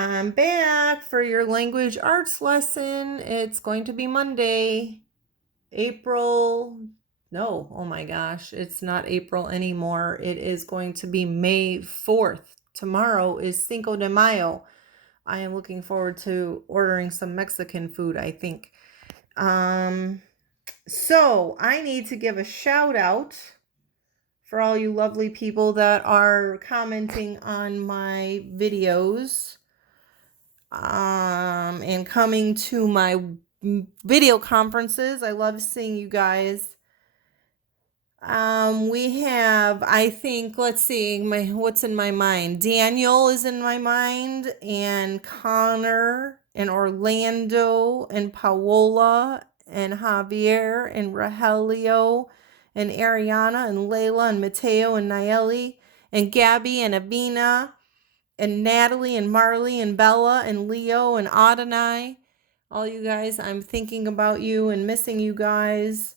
I'm back for your language arts lesson. It's going to be Monday, April. No, oh my gosh, it's not April anymore. It is going to be May 4th. Tomorrow is Cinco de Mayo. I am looking forward to ordering some Mexican food, I think. So I need to give a shout out for all you lovely people that are commenting on my videos and coming to my video conferences. I love seeing you guys. We have, I think, let's see, what's in my mind. Daniel is in my mind, and Connor, and Orlando, and Paola, and Javier, and Rogelio, and Ariana, and Layla, and Mateo, and Nayeli, and Gabby, and Avina, and Natalie, and Marley, and Bella, and Leo, and Adonai. All you guys, I'm thinking about you and missing you guys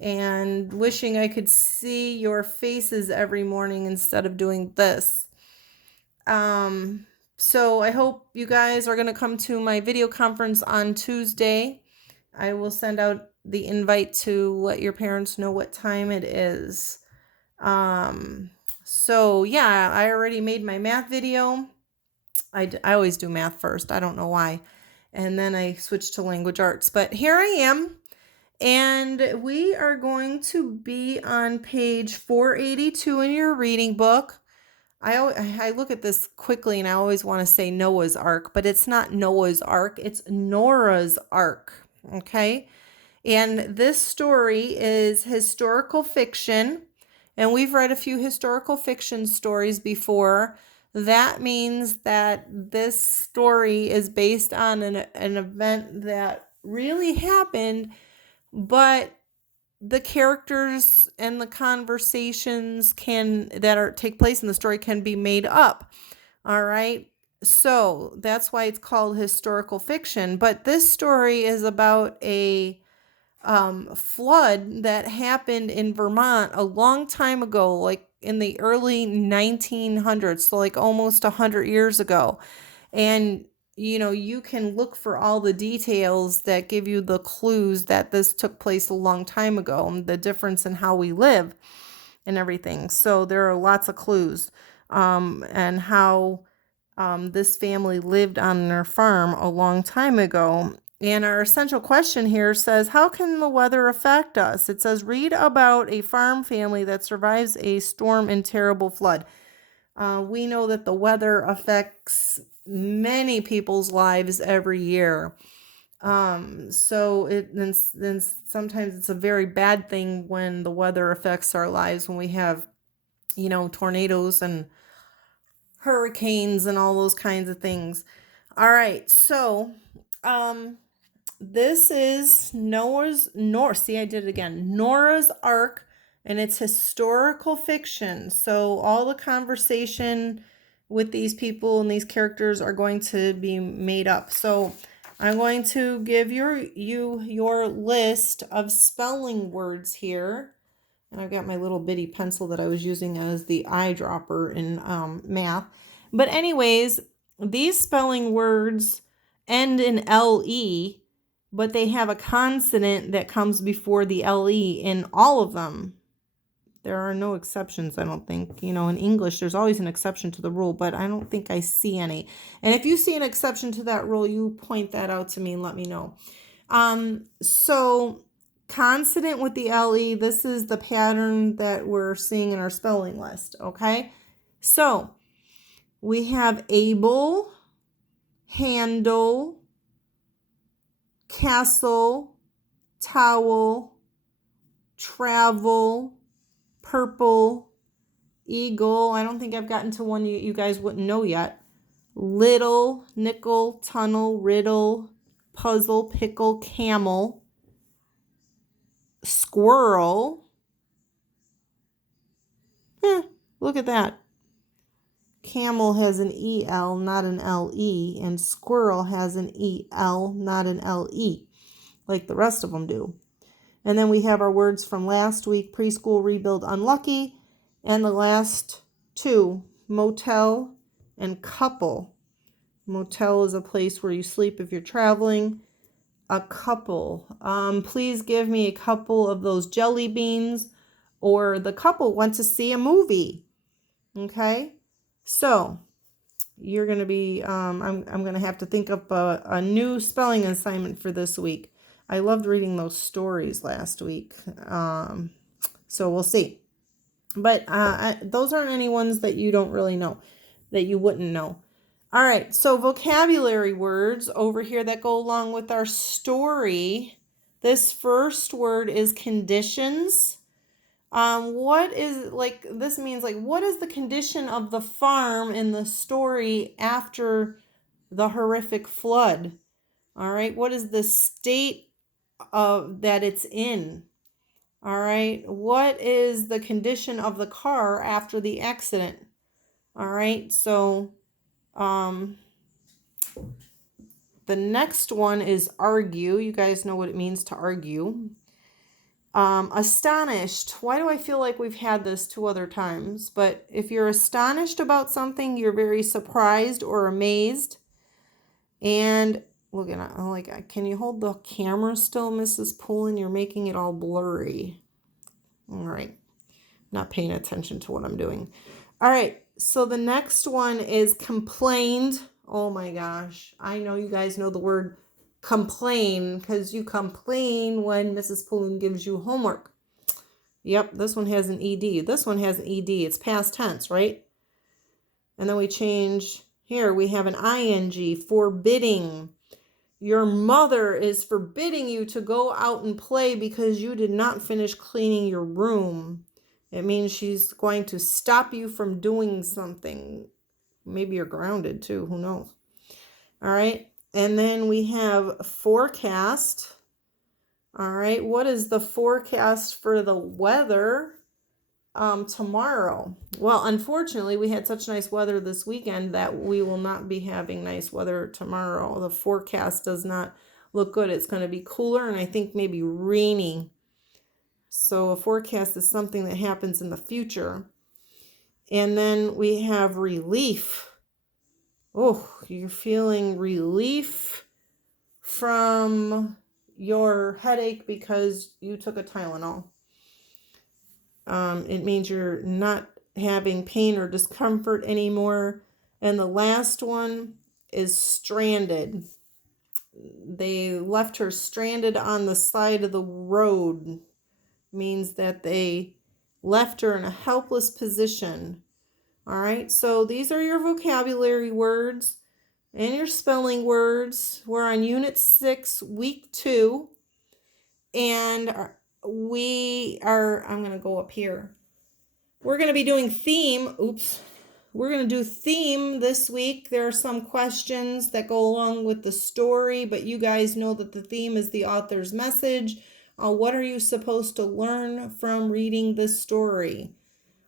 and wishing I could see your faces every morning instead of doing this. So I hope you guys are going to come to my video conference on Tuesday. I will send out the invite to let your parents know what time it is. So yeah, I already made my math video. I always do math first. I don't know why. And then I switched to language arts. But here I am. And we are going to be on page 482 in your reading book. I look at this quickly and I always want to say Noah's Ark, but it's not Noah's Ark. It's Nora's Ark. Okay. And this story is historical fiction. And we've read a few historical fiction stories before. That means that this story is based on an event that really happened, but the characters and the conversations take place in the story can be made up. All right. So that's why it's called historical fiction. But this story is about a flood that happened in Vermont a long time ago, like in the early 1900s, so like almost 100 years ago. And you can look for all the details that give you the clues that this took place a long time ago, and the difference in how we live and everything. So there are lots of clues, and how this family lived on their farm a long time ago. And our essential question here says, how can the weather affect us? It says, read about a farm family that survives a storm and terrible flood. We know that the weather affects many people's lives every year. So then sometimes it's a very bad thing when the weather affects our lives, when we have, tornadoes and hurricanes and all those kinds of things. All right. So, this is see, I did it again. Nora's Ark, and it's historical fiction. So all the conversation with these people and these characters are going to be made up. So I'm going to give you your list of spelling words here. And I've got my little bitty pencil that I was using as the eyedropper in math. But anyways, these spelling words end in LE, but they have a consonant that comes before the LE in all of them. There are no exceptions, I don't think. In English, there's always an exception to the rule, but I don't think I see any. And if you see an exception to that rule, you point that out to me and let me know. So consonant with the LE, this is the pattern that we're seeing in our spelling list, okay? So we have able, handle, castle, towel, travel, purple, eagle. I don't think I've gotten to one you guys wouldn't know yet. Little, nickel, tunnel, riddle, puzzle, pickle, camel, squirrel. Look at that. Camel has an EL, not an LE, and squirrel has an EL, not an LE, like the rest of them do. And then we have our words from last week: preschool, rebuild, unlucky, and the last two, motel and couple. Motel is a place where you sleep if you're traveling. A couple. Please give me a couple of those jelly beans, or the couple went to see a movie. Okay, so you're gonna be. I'm gonna have to think up a new spelling assignment for this week. I loved reading those stories last week. So we'll see. But those aren't any ones that you don't really know, that you wouldn't know. All right, so vocabulary words over here that go along with our story. This first word is conditions. What is, like, this means, like, what is the condition of the farm in the story after the horrific flood? All right, what is the state of that it's in? All right, what is the condition of the car after the accident? All right, so the next one is argue. You guys know what it means to argue. Astonished. Why do I feel like we've had this 2 other times? But if you're astonished about something, you're very surprised or amazed. And look at, like, can you hold the camera still, Mrs. Pullen? You're making it all blurry. All right. Not paying attention to what I'm doing. All right. So the next one is complained. Oh my gosh. I know you guys know the word complain because you complain when Mrs. Pullen gives you homework. Yep, this one has an ED. This one has an ED. It's past tense, right? And then we change here. We have an ING, forbidding. Your mother is forbidding you to go out and play because you did not finish cleaning your room. It means she's going to stop you from doing something. Maybe you're grounded too. Who knows? All right. And then we have forecast. All right. What is the forecast for the weather tomorrow? Well, unfortunately, we had such nice weather this weekend that we will not be having nice weather tomorrow. The forecast does not look good. It's going to be cooler and I think maybe rainy. So a forecast is something that happens in the future. And then we have relief. Oh, you're feeling relief from your headache because you took a Tylenol. It means you're not having pain or discomfort anymore. And the last one is stranded. They left her stranded on the side of the road. Means that they left her in a helpless position. All right, so these are your vocabulary words and your spelling words. We're on Unit 6, Week 2. And I'm going to go up here. We're going to be doing theme. We're going to do theme this week. There are some questions that go along with the story, but you guys know that the theme is the author's message. What are you supposed to learn from reading this story?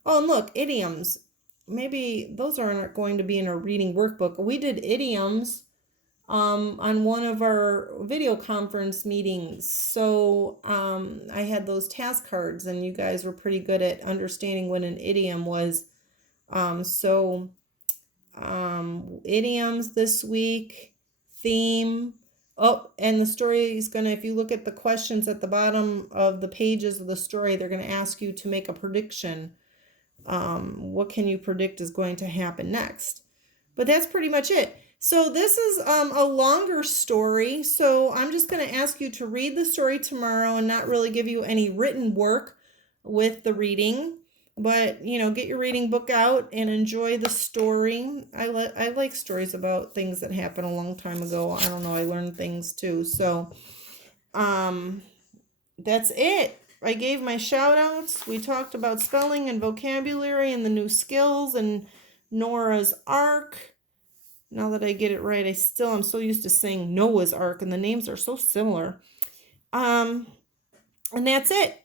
Oh, and look, idioms. Maybe those aren't going to be in our reading workbook. We did idioms on one of our video conference meetings. So I had those task cards and you guys were pretty good at understanding what an idiom was. Idioms this week, theme. Oh, and the story is going to, if you look at the questions at the bottom of the pages of the story, they're going to ask you to make a prediction. What can you predict is going to happen next? But that's pretty much it. So this is a longer story. So I'm just going to ask you to read the story tomorrow and not really give you any written work with the reading. But, get your reading book out and enjoy the story. I like stories about things that happened a long time ago. I don't know. I learned things too. So that's it. I gave my shout outs. We talked about spelling and vocabulary and the new skills and Nora's Ark. Now that I get it right, I'm so used to saying Noah's Ark and the names are so similar. And that's it.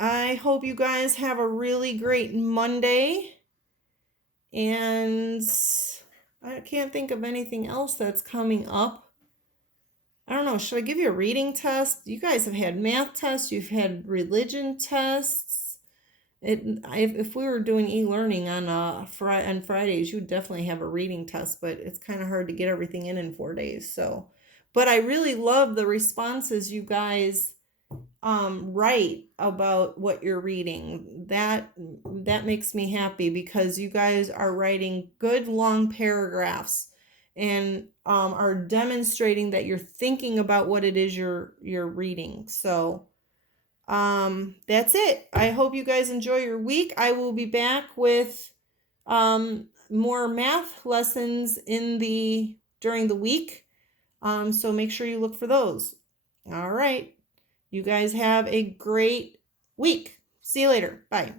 I hope you guys have a really great Monday. And I can't think of anything else that's coming up. I don't know. Should I give you a reading test? You guys have had math tests. You've had religion tests. If we were doing e-learning on on Fridays, you'd definitely have a reading test, but it's kind of hard to get everything in 4 days. So, but I really love the responses you guys write about what you're reading. That makes me happy because you guys are writing good long paragraphs and are demonstrating that you're thinking about what it is you're reading. So that's it. I hope you guys enjoy your week. I will be back with more math lessons during the week. So make sure you look for those. All right. You guys have a great week. See you later. Bye.